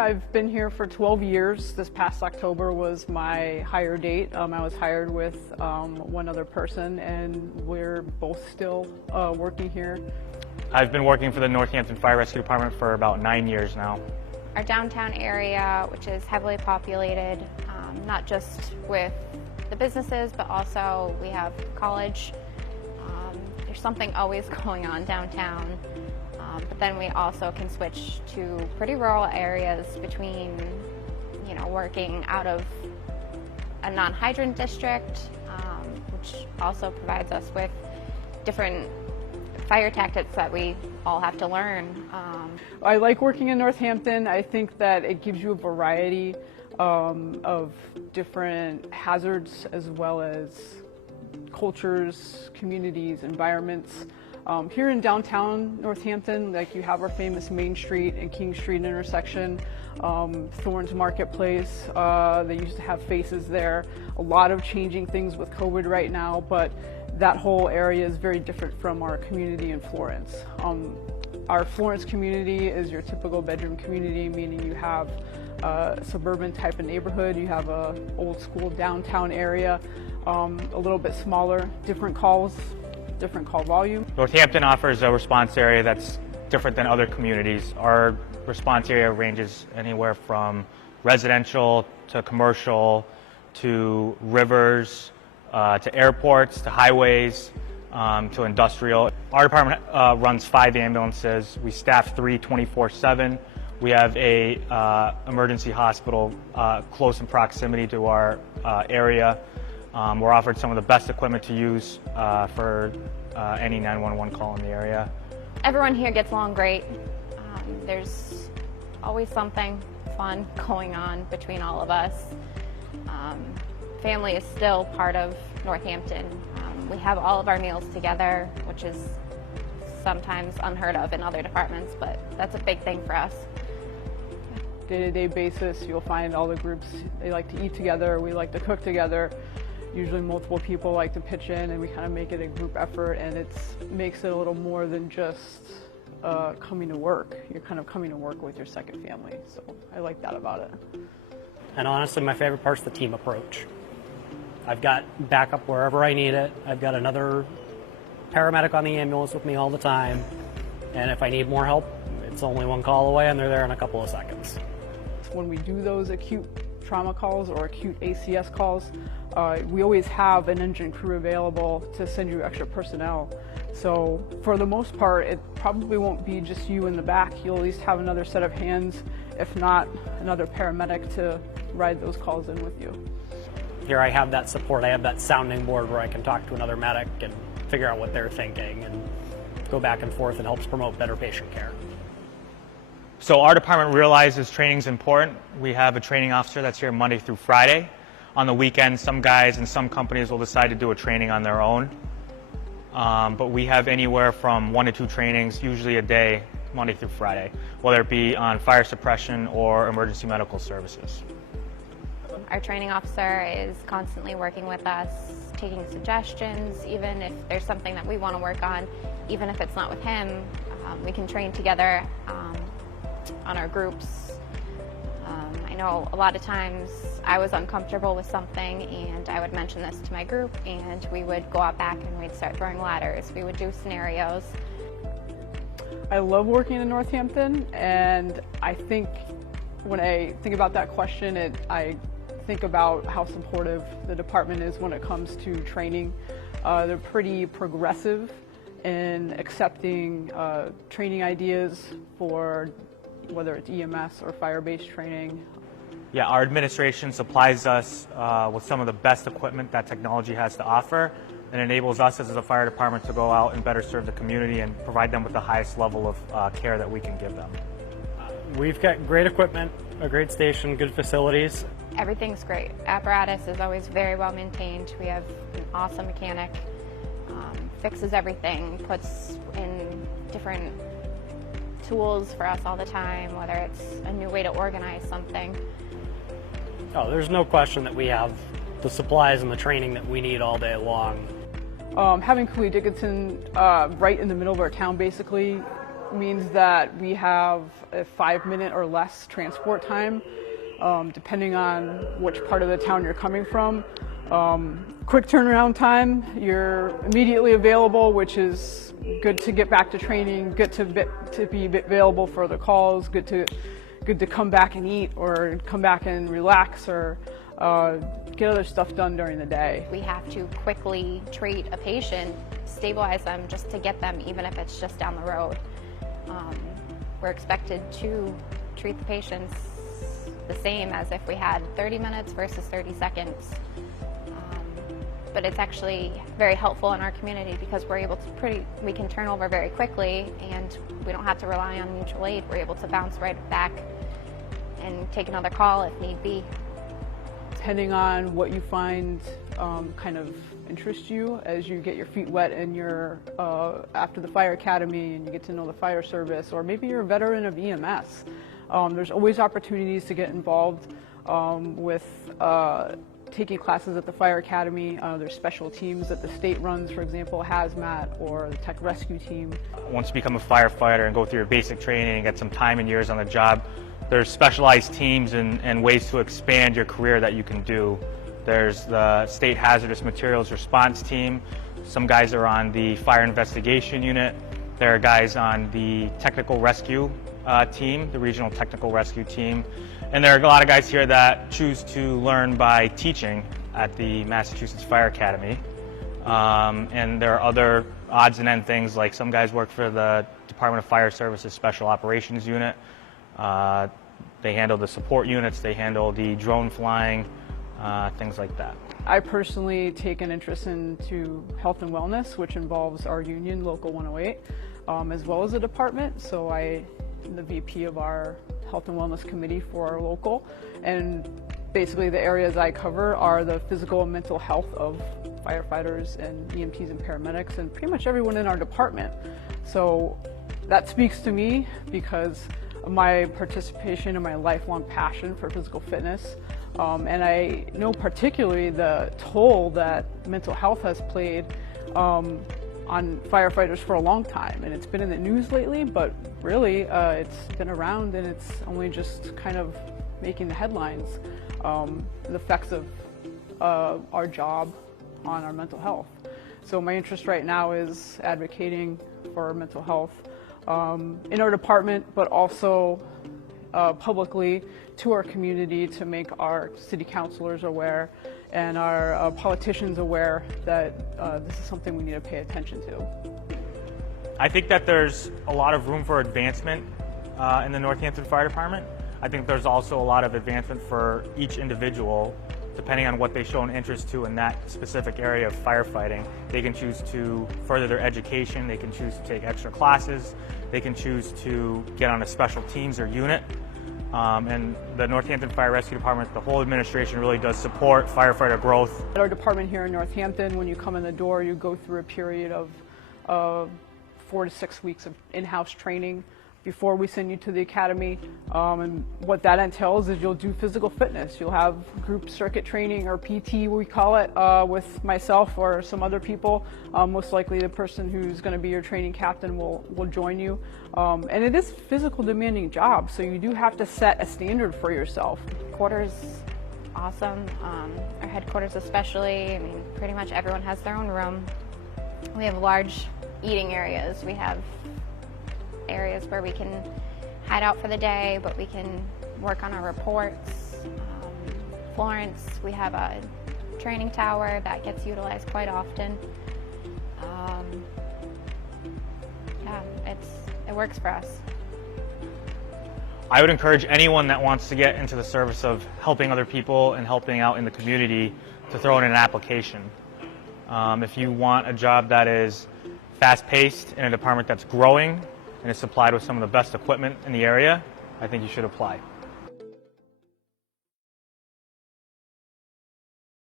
I've been here for 12 years. This past October was my hire date. I was hired with one other person, and we're both still working here. I've been working for the Northampton Fire Rescue Department for about 9 years now. Our downtown area, which is heavily populated, not just with the businesses, but also we have college. There's something always going on downtown. But then we also can switch to pretty rural areas between, working out of a non-hydrant district, which also provides us with different fire tactics that we all have to learn. I like working in Northampton. I think that it gives you a variety of different hazards as well as cultures, communities, environments. Here in downtown Northampton, you have our famous Main Street and King Street intersection, Thorns Marketplace. They used to have faces there. A lot of changing things with COVID right now, but that whole area is very different from our community in Florence. Our Florence community is your typical bedroom community, meaning you have a suburban type of neighborhood, you have a old school downtown area, a little bit smaller, different call volume. Northampton offers a response area that's different than other communities. Our response area ranges anywhere from residential to commercial to rivers to airports to highways to industrial. Our department runs 5 ambulances. We staff 3 24/7. We have a emergency hospital close in proximity to our area. We're offered some of the best equipment to use for any 911 call in the area. Everyone here gets along great. There's always something fun going on between all of us. Family is still part of Northampton. We have all of our meals together, which is sometimes unheard of in other departments, but that's a big thing for us. Day-to-day basis, you'll find all the groups, they like to eat together, we like to cook together. Usually multiple people like to pitch in, and we kind of make it a group effort, and it makes it a little more than just coming to work. You're kind of coming to work with your second family, so I like that about it. And honestly, my favorite part's the team approach. I've got backup wherever I need it. I've got another paramedic on the ambulance with me all the time, and if I need more help, it's only one call away, and they're there in a couple of seconds. When we do those acute trauma calls or acute ACS calls, we always have an engine crew available to send you extra personnel. So for the most part, it probably won't be just you in the back. You'll at least have another set of hands, if not another paramedic to ride those calls in with you. Here I have that support. I have that sounding board where I can talk to another medic and figure out what they're thinking and go back and forth, and helps promote better patient care. So our department realizes training is important. We have a training officer that's here Monday through Friday. On the weekends, some guys and some companies will decide to do a training on their own. But we have anywhere from 1 to 2 trainings, usually a day, Monday through Friday, whether it be on fire suppression or emergency medical services. Our training officer is constantly working with us, taking suggestions, even if there's something that we want to work on, even if it's not with him, we can train together on our groups. I know a lot of times I was uncomfortable with something, and I would mention this to my group, and we would go out back and we'd start throwing ladders. We would do scenarios. I love working in Northampton, and I think when I think about that question, I think about how supportive the department is when it comes to training. They're pretty progressive in accepting training ideas for whether it's EMS or fire-based training. Yeah, our administration supplies us with some of the best equipment that technology has to offer, and enables us as a fire department to go out and better serve the community and provide them with the highest level of care that we can give them. We've got great equipment, a great station, good facilities. Everything's great. Apparatus is always very well maintained. We have an awesome mechanic, fixes everything, puts in different tools for us all the time, whether it's a new way to organize something. Oh, there's no question that we have the supplies and the training that we need all day long. Having Cooley Dickinson right in the middle of our town, basically, means that we have a 5-minute or less transport time, depending on which part of the town you're coming from. Quick turnaround time, you're immediately available, which is good to get back to training, good to be available for the calls, good to come back and eat or come back and relax or get other stuff done during the day. We have to quickly treat a patient, stabilize them just to get them, even if it's just down the road. We're expected to treat the patients the same as if we had 30 minutes versus 30 seconds. But it's actually very helpful in our community because we're able to we can turn over very quickly and we don't have to rely on mutual aid. We're able to bounce right back and take another call if need be. Depending on what you find kind of interests you as you get your feet wet and you're after the fire academy and you get to know the fire service, or maybe you're a veteran of EMS. There's always opportunities to get involved with taking classes at the fire academy. There's special teams that the state runs, for example, hazmat or the tech rescue team. Once you become a firefighter and go through your basic training and get some time and years on the job, there's specialized teams and ways to expand your career that you can do. There's the State Hazardous Materials Response Team. Some guys are on the Fire Investigation Unit. There are guys on the Technical Rescue Team, the Regional Technical Rescue Team. And there are a lot of guys here that choose to learn by teaching at the Massachusetts Fire Academy. And there are other odds and end things, like some guys work for the Department of Fire Services Special Operations Unit. They handle the support units, they handle the drone flying, things like that. I personally take an interest into health and wellness, which involves our union, Local 108, as well as the department. So I'm the VP of our Health and Wellness Committee for our local, and basically the areas I cover are the physical and mental health of firefighters and EMTs and paramedics and pretty much everyone in our department. So that speaks to me because of my participation and my lifelong passion for physical fitness. And I know particularly the toll that mental health has played on firefighters for a long time. And it's been in the news lately, but really it's been around and it's only just kind of making the headlines, the effects of our job on our mental health. So my interest right now is advocating for mental health in our department, but also publicly to our community to make our city councilors aware and our politicians aware that this is something we need to pay attention to. I think that there's a lot of room for advancement in the Northampton Fire Department. I think there's also a lot of advancement for each individual, depending on what they show an interest to in that specific area of firefighting. They can choose to further their education, they can choose to take extra classes, they can choose to get on a special teams or unit. And the Northampton Fire Rescue Department, the whole administration really does support firefighter growth. At our department here in Northampton, when you come in the door, you go through a period of 4 to 6 weeks of in-house training before we send you to the academy. And what that entails is you'll do physical fitness. You'll have group circuit training, or PT we call it, with myself or some other people. Most likely the person who's going to be your training captain will join you. And it is a physical demanding job, so you do have to set a standard for yourself. Quarters, awesome. Our headquarters especially, I mean, pretty much everyone has their own room. We have large eating areas. We have areas where we can hide out for the day, but we can work on our reports. Florence, we have a training tower that gets utilized quite often. Yeah, it works for us. I would encourage anyone that wants to get into the service of helping other people and helping out in the community to throw in an application. If you want a job that is fast-paced in a department that's growing and is supplied with some of the best equipment in the area, I think you should apply.